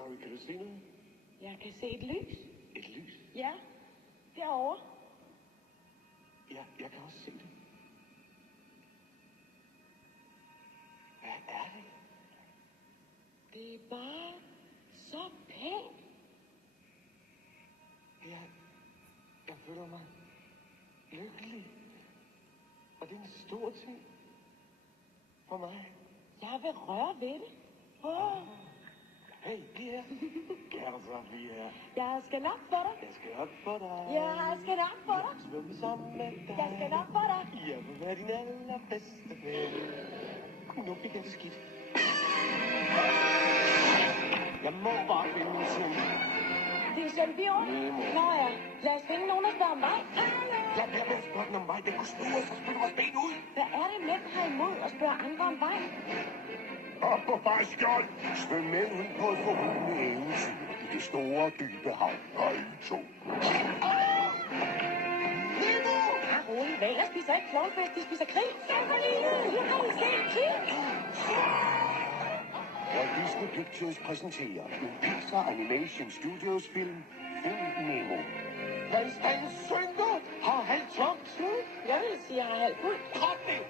Dory, kan du se noget? Jeg kan se et lys. Et lys? Ja, derovre. Ja, jeg kan også se det. Hvad er det? Det er bare så pænt. Jeg føler mig lykkelig. Og det er en stor ting for mig. Jeg vil røre ved det. Hey, bliv her. Kan du så blive her? Jeg skal nok for dig. Jeg skal op for dig. Jeg skal nok for dig. Jeg svømme sammen med dig. Jeg skal nok for dig. Jeg vil være din allerbedste ven. Nu fik jeg det skidt. Jeg må bare finde min søn. Det er sådan, vi er. Nå ja, lad os finde nogen, der spørger om mig. Lad være med at spørge den om vej. Den kunne stå og så spille vores ben ud. Hvad er det, mænd har imod at spørge andre om vej? Op på farskjold! Svøm med ud på et forrygende eventyr i det store, dybe hav. Og I to. Nemo! Ja, rolig. Hvaler spiser ikke klovnfisk, de spiser krill. Jeg har I set krill? Walt Disney Pictures præsenterer en Pixar Animation Studios film, Find Nemo. Hans synker har han tomt. Jeg vil sige, at jeg har halvt fuld. Drop det!